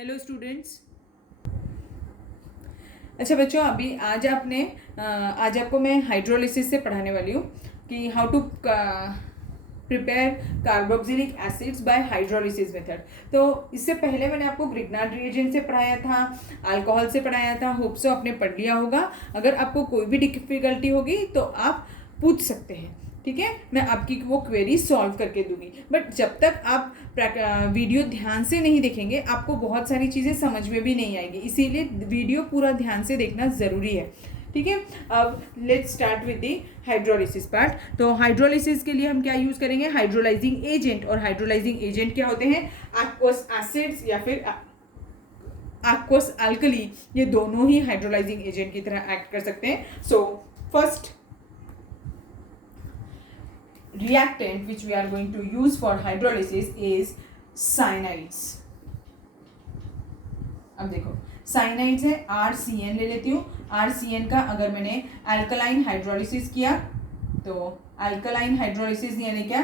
Hello students. अच्छा बच्चों, अभी आज आपको मैं हाइड्रोलिसिस से पढ़ाने वाली हूँ कि how to prepare carboxylic acids by hydrolysis method. तो इससे पहले मैंने आपको ग्रिग्नार्ड रिएजेंट से पढ़ाया था, अल्कोहल से पढ़ाया था। होप सो आपने पढ़ लिया होगा। अगर आपको कोई भी डिफिकल्टी होगी तो आप पूछ सकते हैं, ठीक है। मैं आपकी वो क्वेरी सॉल्व करके दूंगी। बट जब तक आप वीडियो ध्यान से नहीं देखेंगे आपको बहुत सारी चीज़ें समझ में भी नहीं आएगी, इसीलिए वीडियो पूरा ध्यान से देखना ज़रूरी है, ठीक है। अब let's start with the hydrolysis part. तो हाइड्रोलिसिस के लिए हम क्या यूज़ करेंगे? Hydrolysing agent. और हाइड्रोलाइजिंग एजेंट क्या होते हैं? एक्वस एसिड्स या फिर एक्वस अल्कली, ये दोनों ही हाइड्रोलाइजिंग एजेंट की तरह एक्ट कर सकते हैं। So first reactant which we are going to use for hydrolysis is cyanides। अब देखो साइनाइड्स है, RCN ले लेती हूँ। RCN का अगर मैंने अल्कलाइन हाइड्रोलिसिस किया तो अल्कलाइन हाइड्रोलिसिस यानी क्या,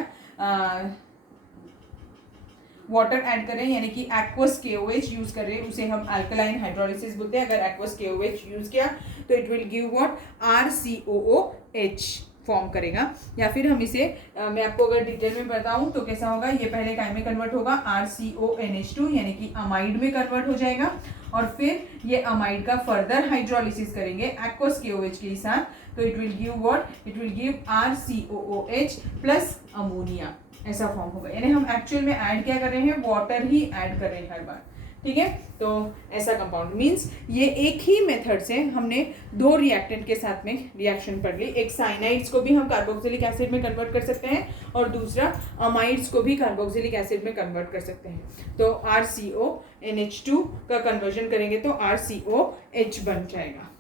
वाटर ऐड करें यानी कि एक्वस KOH यूज करें, उसे हम अल्कलाइन हाइड्रोलिसिस बोलते हैं। अगर एक्वस KOH यूज किया तो it will give what? RCOOH form करेगा। या फिर हम इसे मैं आपको अगर डिटेल में बताऊं तो कैसा होगा, ये पहले काय में कन्वर्ट होगा RCONH2 यानी कि अमाइड में कन्वर्ट हो जाएगा। और फिर ये अमाइड का फर्दर हाइड्रोलिसिस करेंगे एक्वस KOH के साथ, तो it will give what? It will give RCOOH plus ammonia, ऐसा फॉर्म होगा। यानी हम एक्चुअल में ऐड क्या कर रहे हैं? वाटर ही ऐड कर रहे हैं हर बार, ठीक है। तो ऐसा कंपाउंड मींस ये एक ही मेथड से हमने दो रिएक्टेंट के साथ में रिएक्शन पढ़ ली। एक साइनाइड्स को भी हम कार्बोक्सिलिक एसिड में कन्वर्ट कर सकते हैं और दूसरा अमाइड्स को भी कार्बोक्सिलिक एसिड में कन्वर्ट कर सकते हैं। तो RCONH2 का कन्वर्जन करेंगे तो RCOH बन जाएगा।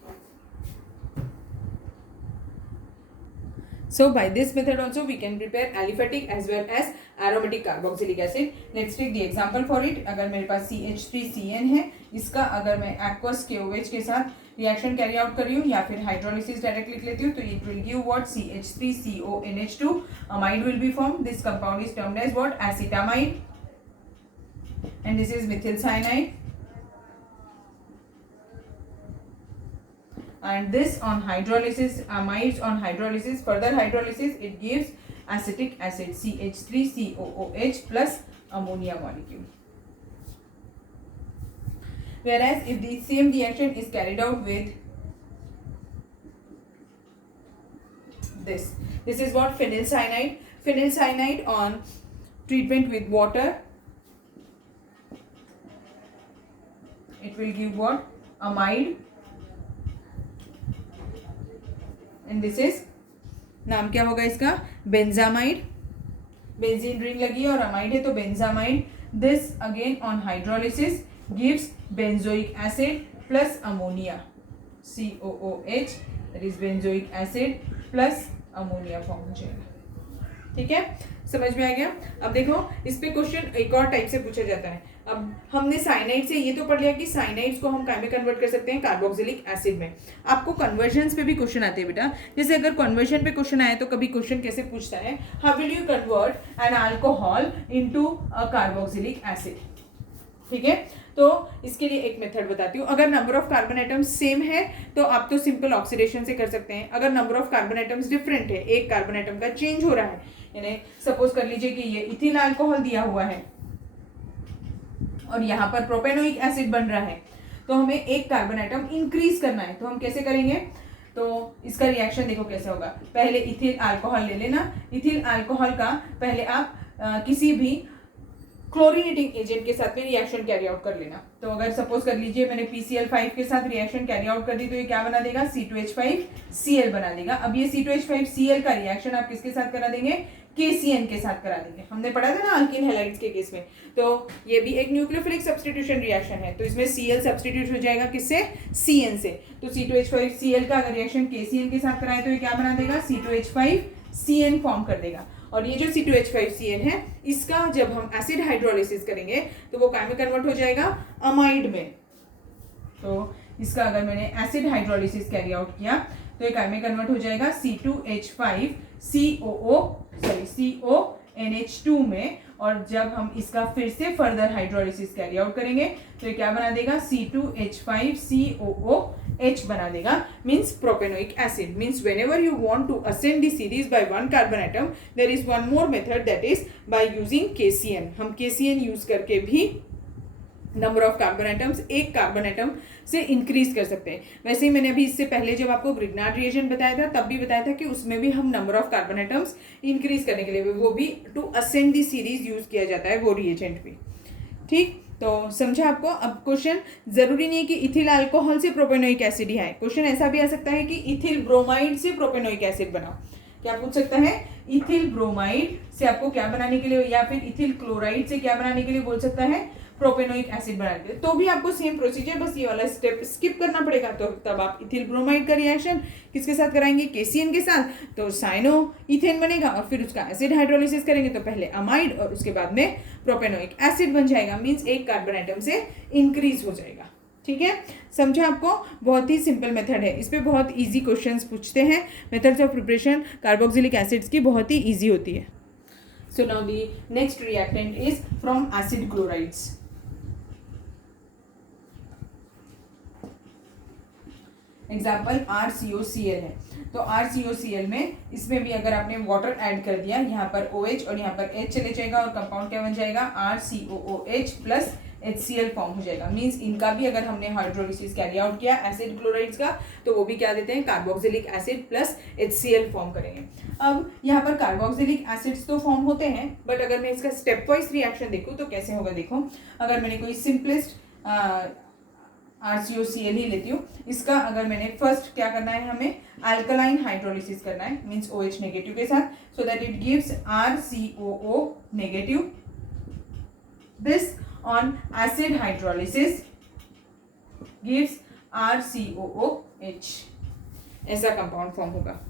So by this method also we can prepare aliphatic as well as aromatic carboxylic acid. Let's take the example for it. अगर मेरे पास CH3CN है, इसका अगर मैं aqueous KOH के साथ रिएक्शन कैरी आउट कर रही हूँ या फिर हाइड्रोलिसिस डायरेक्ट लिख लेती हूँ तो it will give what? CH3CONH2 amide will be formed. This compound is termed as what? Acetamide, and this is methyl cyanide. And this on hydrolysis, amides on hydrolysis, further hydrolysis, it gives acetic acid CH3COOH plus ammonia molecule. Whereas if the same reaction is carried out with this is what? Phenyl cyanide. Phenyl cyanide on treatment with water, it will give what? Amide. And this is, नाम क्या होगा इसका? Benzamide. Benzene ring लगी है और amide है तो benzamide. This again on hydrolysis gives benzoic acid plus ammonia, COOH, that is benzoic acid plus ammonia form हो जाएगा, ठीक है। समझ में आ गया? अब देखो इस पे क्वेश्चन एक और टाइप से पूछा जाता है। अब हमने साइनाइड से ये तो पढ़ लिया कि साइनाइड्स को हम काय में कन्वर्ट कर सकते हैं? कार्बोक्सिलिक एसिड में। आपको कन्वर्जन्स पे भी क्वेश्चन आते हैं बेटा। जैसे अगर कन्वर्जन पे क्वेश्चन आए तो कभी क्वेश्चन कैसे पूछता है? How will you convert an alcohol into a carboxylic acid, ठीक है। तो इसके लिए एक मेथड बताती हूँ। अगर number of carbon atoms same है तो आप तो सिंपल ऑक्सीडेशन से कर सकते हैं। अगर number of carbon atoms different है, एक कार्बन आइटम का चेंज हो रहा है, यानी सपोज कर लीजिए कि ये इथिल अल्कोहल दिया हुआ है और यहाँ पर प्रोपेनोइक एसिड बन रहा है, तो हमें एक कार्बन आइटम इंक्रीज करना है। तो हम कैसे करेंगे? तो इसका रिएक्शन देखो कैसे होगा। पहले इथिल अल्कोहल ले लेना। इथिल अल्कोहल का पहले आप किसी भी क्लोरीनेटिंग एजेंट के साथ में रिएक्शन कैरी आउट कर लेना। तो अगर सपोज कर लीजिए मैंने PCl5 के साथ रिएक्शन कैरी आउट कर दी तो ये क्या बना देगा? C2H5Cl बना देगा। अब ये C2H5Cl का रिएक्शन आप किसके साथ करा देंगे? KCN के साथ करा देंगे। हमने पढ़ा था ना अल्किल हैलाइड्स के केस में। तो ये भी एक न्यूक्लियोफिलिक सब्स्टिट्यूशन रिएक्शन है, तो इसमें Cl सब्स्टिट्यूट हो जाएगा किससे? CN से। तो C2H5Cl का अगर रिएक्शन KCN के साथ कराए तो ये क्या बना देगा? C2H5CN फॉर्म कर देगा। और ये जो C2H5CN है इसका जब हम एसिड हाइड्रोलिसिस करेंगे तो वो काय में कन्वर्ट हो जाएगा? अमाइड में। तो इसका अगर मैंने एसिड हाइड्रोलिसिस कैरी आउट किया तो ये काय में कन्वर्ट हो जाएगा? C2H5CONH2 में और जब हम इसका फिर से फर्दर हाइड्रोलिसिस कैरी आउट करेंगे तो ये क्या बना देगा, C2H5COOH बना देगा, means propanoic acid. Means whenever you want to ascend the series by one carbon atom there is one more method that is by using KCN। हम KCN यूज करके भी नंबर ऑफ कार्बन एटम्स एक carbon atom से increase कर सकते हैं। वैसे ही मैंने अभी इससे पहले जब आपको ग्रिग्नार्ड रिएजेंट बताया था तब भी बताया था कि उसमें भी हम number of carbon atoms increase करने के लिए वो भी to ascend the series use किया जाता है, वो रिएजेंट भी। ठीक, तो समझा आपको। अब क्वेश्चन जरूरी नहीं है कि इथिल अल्कोहल से प्रोपेनोइक एसिड ही आए, क्वेश्चन ऐसा भी आ सकता है कि इथिल ब्रोमाइड से प्रोपेनोइक एसिड बनाओ। क्या पूछ सकता है, इथिल ब्रोमाइड से आपको क्या बनाने के लिए, या फिर इथिल क्लोराइड से क्या बनाने के लिए बोल सकता है, प्रोपेनोइक एसिड बना देते, तो भी आपको सेम प्रोसीजर, बस ये वाला स्टेप स्किप करना पड़ेगा। तो तब आप इथिल ब्रोमाइड का रिएक्शन किसके साथ कराएंगे, KCN के साथ, तो साइनो इथेन बनेगा और फिर उसका एसिड हाइड्रोलिसिस करेंगे तो पहले अमाइड और उसके बाद में प्रोपेनोइक एसिड बन जाएगा, मीन्स एक कार्बन एटम से इंक्रीज हो जाएगा। ठीक है, समझा आपको। बहुत ही सिंपल मेथड है, इस पे बहुत इजी क्वेश्चंस पूछते हैं। Methods of preparation carboxylic acids की बहुत ही इजी होती है। So now the next reactant is from acid chlorides. Example RCOCl है, तो RCOCl में इसमें भी अगर आपने वाटर ऐड कर दिया, यहाँ पर OH और यहाँ पर H चले जाएगा और कंपाउंड क्या बन जाएगा, RCOOH प्लस HCl फॉर्म हो जाएगा। मीन्स इनका भी अगर हमने हाइड्रोलिसिस कैरी आउट किया एसिड क्लोराइड्स का, तो वो भी क्या देते हैं, carboxylic acid plus HCl form करेंगे। अब यहाँ पर कार्बोक्सिलिक एसिड्स तो फॉर्म होते हैं, बट अगर मैं इसका स्टेप वाइज रिएक्शन देखूँ तो कैसे होगा, देखो। अगर मैंने कोई सिंपलेस्ट RCOCl ही लेती हूँ, इसका अगर मैंने फर्स्ट क्या करना है, हमें अल्कलाइन हाइड्रोलिसिस करना है, मीन्स OH नेगेटिव के साथ, so that it gives RCOO negative. This on acid hydrolysis gives RCOOH, ऐसा कंपाउंड फॉर्म होगा।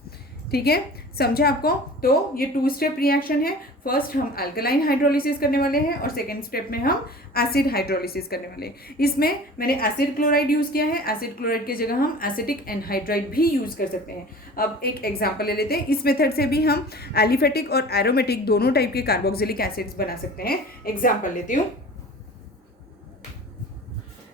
ठीक है, समझा आपको। तो ये 2 स्टेप रिएक्शन है, फर्स्ट हम अल्कलाइन हाइड्रोलिसिस करने वाले हैं और सेकेंड स्टेप में हम एसिड हाइड्रोलिसिस करने वाले हैं। इसमें मैंने एसिड क्लोराइड यूज किया है, एसिड क्लोराइड की जगह हम एसिटिक एनहाइड्राइड भी यूज कर सकते हैं। अब एक एग्जांपल ले लेते हैं, इस मेथड से भी हम एलिफेटिक और एरोमेटिक दोनों टाइप के कार्बोक्सिलिक एसिड्स बना सकते हैं। एग्जाम्पल लेती हूँ,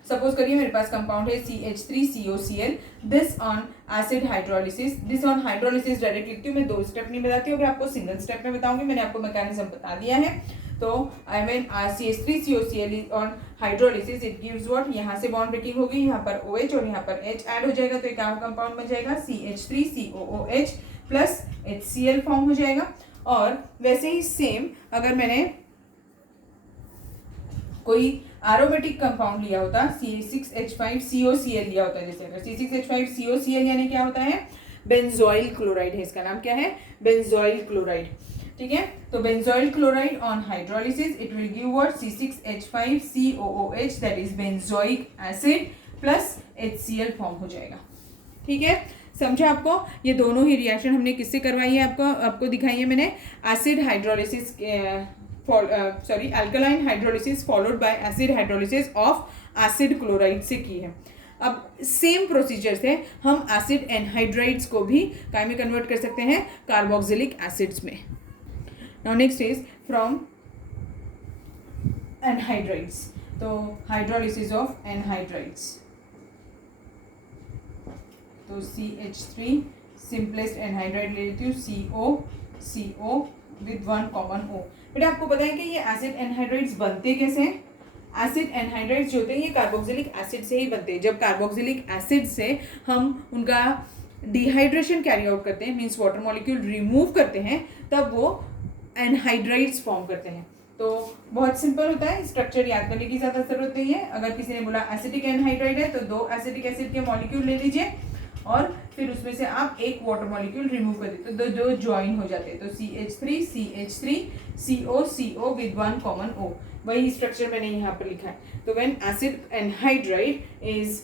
सपोज करिए मेरे पास कंपाउंड है CH3COCl, this on acid hydrolysis. This on hydrolysis direct लिखती हूँ मैं, 2 स्टेप नहीं बताती हूँ, आपको सिंगल स्टेप में बताऊंगी, मैंने आपको मैकेनिज्म बता दिया है। तो I mean CH3COCl on hydrolysis it gives what, यहाँ से बॉन्ड ब्रेकिंग होगी, यहाँ पर OH और यहाँ पर H ऐड हो जाएगा, तो एक कंपाउंड बन जाएगा CH3COOH प्लस HCl फॉर्म हो जाएगा। और वैसे ही सेम अगर मैंने कोई एरोमेटिक कंपाउंड लिया होता, C6H5COCl लिया होता है, जैसे अगर C6H5COCl यानी क्या होता है, बेंजोइल क्लोराइड है, इसका नाम क्या है, बेंजोइल क्लोराइड। ठीक है, तो benzoyl chloride on hydrolysis it will give what, C6H5COOH that is benzoic acid plus HCl form हो जाएगा। ठीक है, समझा आपको। ये दोनों ही रिएक्शन हमने किससे करवाई है, आपको दिखाई है मैंने, acid hydrolysis alkaline hydrolysis followed by acid hydrolysis of acid chloride से की है। अब सेम प्रोसीजर से हम एसिड एनहाइड्राइड्स को भी काय में कन्वर्ट कर सकते हैं, कार्बोक्सिलिक एसिड्स में। Now next is from anhydrides, तो हाइड्रोलिसिस ऑफ एनहाइड्राइड्स, तो CH3 सिंपलेस्ट एनहाइड्राइड ले लेती हूँ, CO विद 1 कॉमन O। बेटा आपको पता है कि ये एसिड एनहाइड्राइड्स बनते कैसे हैं, एसिड एनहाइड्राइड्स जो होते हैं ये कार्बोक्सिलिक एसिड से ही बनते हैं। जब कार्बोक्सिलिक एसिड से हम उनका डिहाइड्रेशन कैरी आउट करते हैं, मीन्स वाटर मॉलिक्यूल रिमूव करते हैं, तब वो एनहाइड्राइड्स फॉर्म करते हैं। तो बहुत सिंपल होता है, स्ट्रक्चर याद करने की ज़्यादा जरूरत नहीं है। अगर किसी ने बोला एसिटिक एनहाइड्राइड है तो 2 एसिटिक एसिड के मॉलिक्यूल ले लीजिए और फिर उसमें से आप एक वाटर मॉलिक्यूल रिमूव कर देते, तो दो ज्वाइन हो जाते हैं, तो CH3 CO with 1 common O। वही स्ट्रक्चर मैंने यहाँ पर लिखा है। तो when acid anhydride is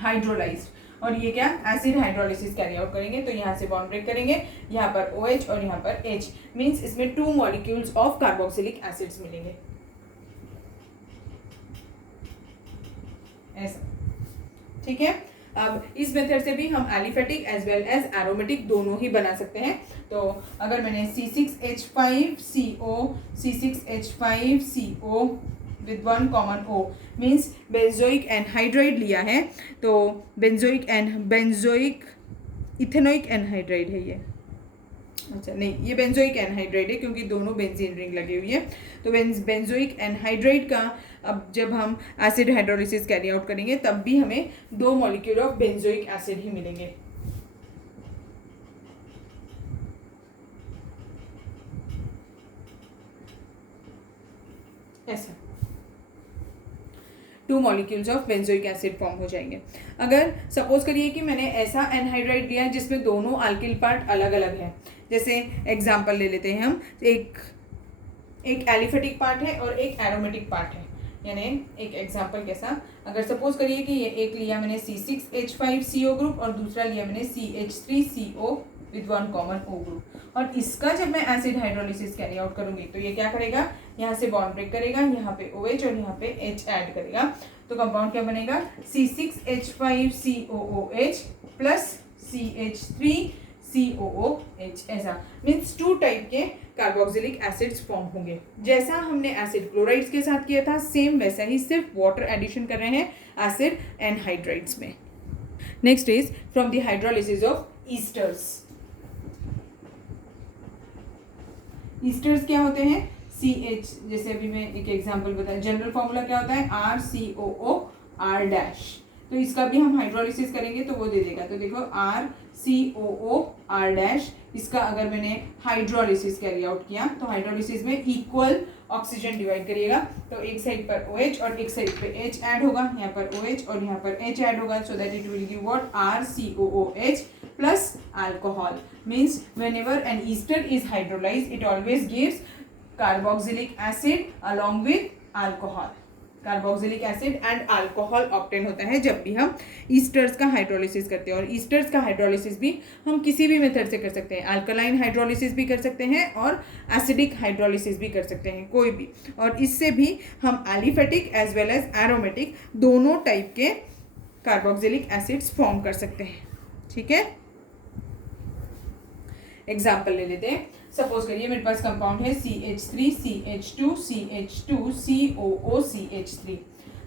hydrolysed, और ये क्या एसिड हाइड्रोलिसिस कैरी आउट करेंगे, तो यहाँ से बॉन्ड ब्रेक करेंगे, यहाँ पर OH और यहाँ पर H, मीन्स इसमें 2 मॉलिक्यूल्स ऑफ कार्बोक्सिलिक एसिड्स मिलेंगे, ऐसा। ठीक है, अब इस मेथड से भी हम aliphatic as well as aromatic दोनों ही बना सकते हैं। तो अगर मैंने C6H5CO with one common O means benzoic anhydride लिया है, तो बेंजोइक इथेनोइक एनहाइड्राइड है ये, अच्छा नहीं ये बेंजोइक एनहाइड्राइड है क्योंकि दोनों बेंजीन रिंग लगी हुई है। तो बेंजोइक एनहाइड्राइड का अब जब हम एसिड हाइड्रोलिसिस कैरी आउट करेंगे तब भी हमें 2 मॉलिक्यूल ऑफ बेंजोइक एसिड ही मिलेंगे। ऐसा 2 molecules of benzoic acid form हो जाएंगे। अगर सपोज करिए कि मैंने ऐसा एनहाइड्राइड लिया है जिसमें दोनों अल्किल पार्ट अलग अलग है, जैसे एग्जांपल ले लेते हैं हम, एक एलिफेटिक पार्ट है और एक एरोमेटिक पार्ट है। यानी एक एग्जांपल कैसा, अगर सपोज करिए कि ये एक लिया मैंने C6H5CO ग्रुप और दूसरा लिया मैंने CH3CO with one common O group, और इसका जब मैं एसिड हाइड्रोलिसिस कैरी आउट करूंगी तो ये क्या करेगा, यहाँ से बॉन्ड ब्रेक करेगा, यहाँ पे OH और यहाँ पे H ऐड करेगा, तो कंपाउंड क्या बनेगा C6H5COOH प्लस CH3COOH। ऐसा मीन्स 2 टाइप के कार्बोक्सिलिक एसिड्स फॉर्म होंगे। जैसा हमने एसिड क्लोराइड्स के साथ किया था सेम वैसा ही, सिर्फ वाटर एडिशन कर रहे हैं एसिड एनहाइड्राइड्स में। Next is from the hydrolysis of esters. Esters क्या होते हैं, CH, जैसे अभी मैं एक एग्जांपल बताया, जनरल फॉर्मूला क्या होता है RCOOR', तो इसका भी हम हाइड्रोलिसिस करेंगे तो वो दे देगा। तो देखो RCOOR', इसका अगर मैंने हाइड्रोलिसिस कैरी आउट किया तो हाइड्रोलिसिस में इक्वल ऑक्सीजन डिवाइड करिएगा, तो एक साइड पर OH और एक साइड पे H ऐड होगा, यहाँ पर OH और यहाँ पर H ऐड होगा, so that it will give what RCOOH plus alcohol. Means whenever an ester is hydrolyzed it always gives carboxylic acid along with alcohol. Carboxylic acid and alcohol obtain होता है जब भी हम esters का hydrolysis करते हैं। और ईस्टर्स का हाइड्रोलिसिस भी हम किसी भी मेथड से कर सकते हैं, अल्कलाइन हाइड्रोलिसिस भी कर सकते हैं और एसिडिक हाइड्रोलिसिस भी कर सकते हैं, कोई भी। और इससे भी हम aliphatic as well as aromatic दोनों टाइप के कार्बोक्सिलिक एसिड्स फॉर्म कर सकते हैं। ठीक है, एग्जाम्पल ले लेते हैं। सपोज करिए मेरे पास कंपाउंड है CH3CH2CH2COOCH3।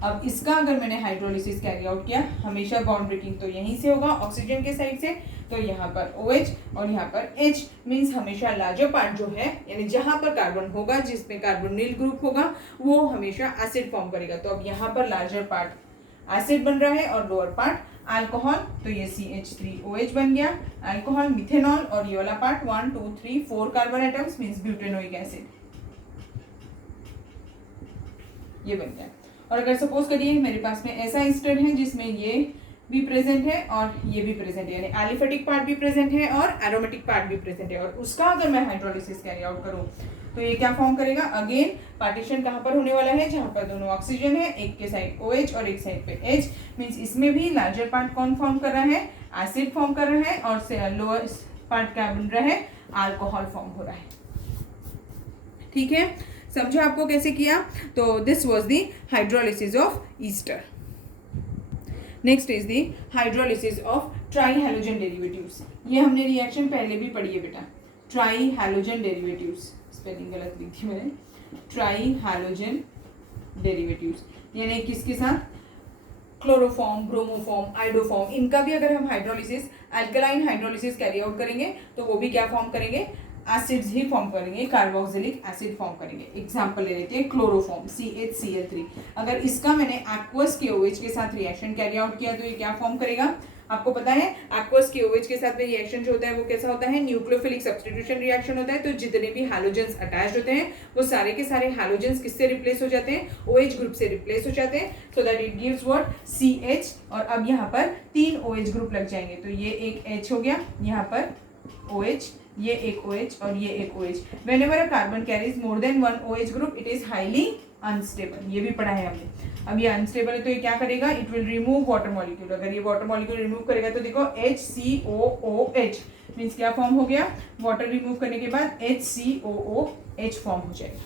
अब इसका अगर मैंने हाइड्रोलिसिस कैरी आउट किया, हमेशा बॉन्ड ब्रेकिंग तो यहीं से होगा ऑक्सीजन के साइड से, तो यहाँ पर OH और यहाँ पर H, मीन्स हमेशा लार्जर पार्ट जो है यानी जहाँ पर कार्बन होगा जिसमें कार्बोनिल ग्रुप होगा वो हमेशा एसिड फॉर्म करेगा। तो अब यहाँ पर लार्जर पार्ट एसिड बन रहा है और लोअर पार्ट अल्कोहल, तो ये CH3OH बन गया अल्कोहल, मिथेनॉल, और ये वाला part 1 2 3 4 carbon atoms means butanoic acid, ये बन गया। और अगर सपोज करिए मेरे पास में ऐसा ईस्टर है जिसमें ये भी प्रेजेंट है और ये भी प्रेजेंट है, यानी एलिफेटिक पार्ट भी प्रेजेंट है और एरोमेटिक पार्ट भी प्रेजेंट है, और उसका अगर मैं हाइड्रोलिसिस कैरी आउट करूं तो ये क्या फॉर्म करेगा, अगेन पार्टीशन कहाँ पर होने वाला है, जहाँ पर दोनों ऑक्सीजन है, एक के साइड OH और एक साइड पे H, मींस इसमें भी लार्जर पार्ट कौन फॉर्म कर रहा है, एसिड फॉर्म कर रहा है, और लोअर पार्ट क्या बन रहा है, अल्कोहल फॉर्म हो रहा है। ठीक है, समझा आपको कैसे किया। तो this was the hydrolysis of Easter. Next is the hydrolysis of try halogen derivatives. ये हमने रिएक्शन पहले भी पढ़ी है बेटा, ट्राई हैलोजन डेरिवेटिव्स, स्पेलिंग गलत ली थी मैंने, ट्राई हैलोजन डेरिवेटिव्स यानी किसके साथ, क्लोरोफॉर्म, ब्रोमोफॉर्म, आइडोफॉर्म, इनका भी अगर हम hydrolysis alkaline hydrolysis carry out करेंगे तो वो भी क्या फॉर्म करेंगे, एसिड्स ही फॉर्म करेंगे, कार्बोक्सिलिक एसिड फॉर्म करेंगे। एग्जांपल ले लेते हैं, क्लोरोफॉर्म CHCl3, अगर इसका मैंने एक्वस के OH के साथ रिएक्शन कैरी आउट किया तो ये क्या फॉर्म करेगा, आपको पता है एक्वस के OH के साथ में रिएक्शन जो होता है वो कैसा होता है, न्यूक्लियोफिलिक सब्स्टिट्यूशन रिएक्शन होता है। तो जितने भी हैलोजेंस अटैच्ड होते हैं वो सारे के सारे हैलोजेंस किससे रिप्लेस हो जाते हैं, OH ग्रुप से रिप्लेस हो जाते हैं, so that it gives what CH, और अब यहाँ पर 3 OH ग्रुप लग जाएंगे, तो ये एक H हो गया, यहाँ पर OH, ये एक OH और ये एक OH। Whenever a carbon carries more than 1 OH group it is highly unstable, ये भी पढ़ा है हमने। अब ये अनस्टेबल है तो ये क्या करेगा, it will remove water molecule, अगर ये वाटर मॉलिक्यूल रिमूव करेगा तो देखो HCOOH मीन्स क्या फॉर्म हो गया, वाटर रिमूव करने के बाद HCOOH फॉर्म हो जाएगा।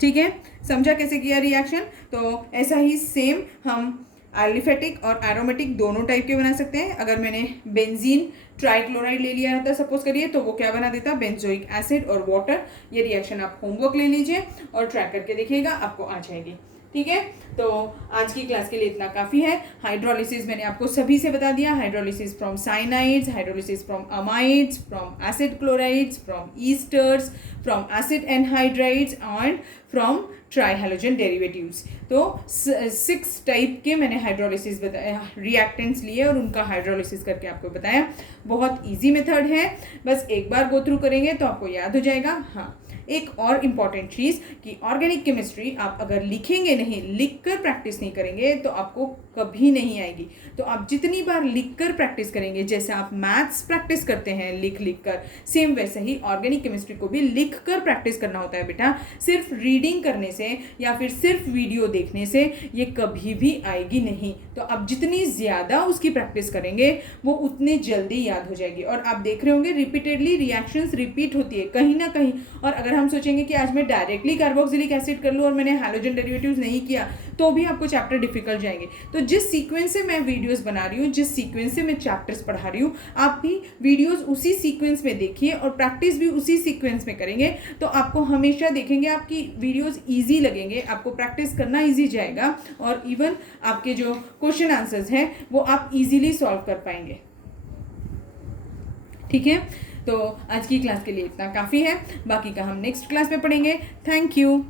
ठीक है, समझा कैसे किया रिएक्शन। तो ऐसा ही सेम हम एलिफेटिक और एरोमेटिक दोनों टाइप के बना सकते हैं। अगर मैंने बेंजीन ट्राइक्लोराइड ले लिया रहता सपोज करिए, तो वो क्या बना देता, बेंजोइक एसिड और वाटर। ये रिएक्शन आप होमवर्क ले लीजिए और ट्राई करके देखिएगा, आपको आ जाएगी। ठीक है, तो आज की क्लास के लिए इतना काफ़ी है। हाइड्रोलिसिस मैंने आपको सभी से बता दिया, hydrolysis from cyanides, hydrolysis from amides, from acid chlorides, from esters, from acid anhydrides and from trihalogen derivatives. तो 6 टाइप के मैंने हाइड्रोलिसिस बताया, रिएक्टेंट्स लिए और उनका हाइड्रोलिसिस करके आपको बताया। बहुत इजी मेथड है, बस एक बार गो थ्रू करेंगे तो आपको याद हो जाएगा। हाँ, एक और इम्पॉर्टेंट चीज़ कि ऑर्गेनिक केमिस्ट्री आप अगर लिखेंगे नहीं, लिख कर प्रैक्टिस नहीं करेंगे तो आपको कभी नहीं आएगी। तो आप जितनी बार लिख कर प्रैक्टिस करेंगे, जैसे आप मैथ्स प्रैक्टिस करते हैं लिख लिख कर, सेम वैसे ही ऑर्गेनिक केमिस्ट्री को भी लिख कर प्रैक्टिस करना होता है बेटा। सिर्फ रीडिंग करने से या फिर सिर्फ वीडियो देखने से ये कभी भी आएगी नहीं। तो आप जितनी ज़्यादा उसकी प्रैक्टिस करेंगे वो उतनी जल्दी याद हो जाएगी। और आप देख रहे होंगे रिपीटेडली रिएक्शंस रिपीट होती है कहीं ना कहीं। और अगर हम सोचेंगे कि आज मैं डायरेक्टली कार्बोक्सिलिक एसिड कर लूँ और मैंने हैलोजन डेरिवेटिव्स नहीं किया, तो भी आपको चैप्टर डिफिकल्ट जाएंगे। तो जिस सीक्वेंस से मैं वीडियोस बना रही हूँ, जिस सीक्वेंस से मैं चैप्टर्स पढ़ा रही हूँ, आप भी वीडियोस उसी सीक्वेंस में देखिए और प्रैक्टिस भी उसी सीक्वेंस में करेंगे। तो आपको हमेशा देखेंगे आपकी वीडियोस ईजी लगेंगे, आपको प्रैक्टिस करना ईजी जाएगा और इवन आपके जो क्वेश्चन आंसर्स हैं वो आप ईजिली सॉल्व कर पाएंगे। ठीक है, तो आज की क्लास के लिए इतना काफ़ी है, बाकी का हम नेक्स्ट क्लास में पढ़ेंगे। Thank you.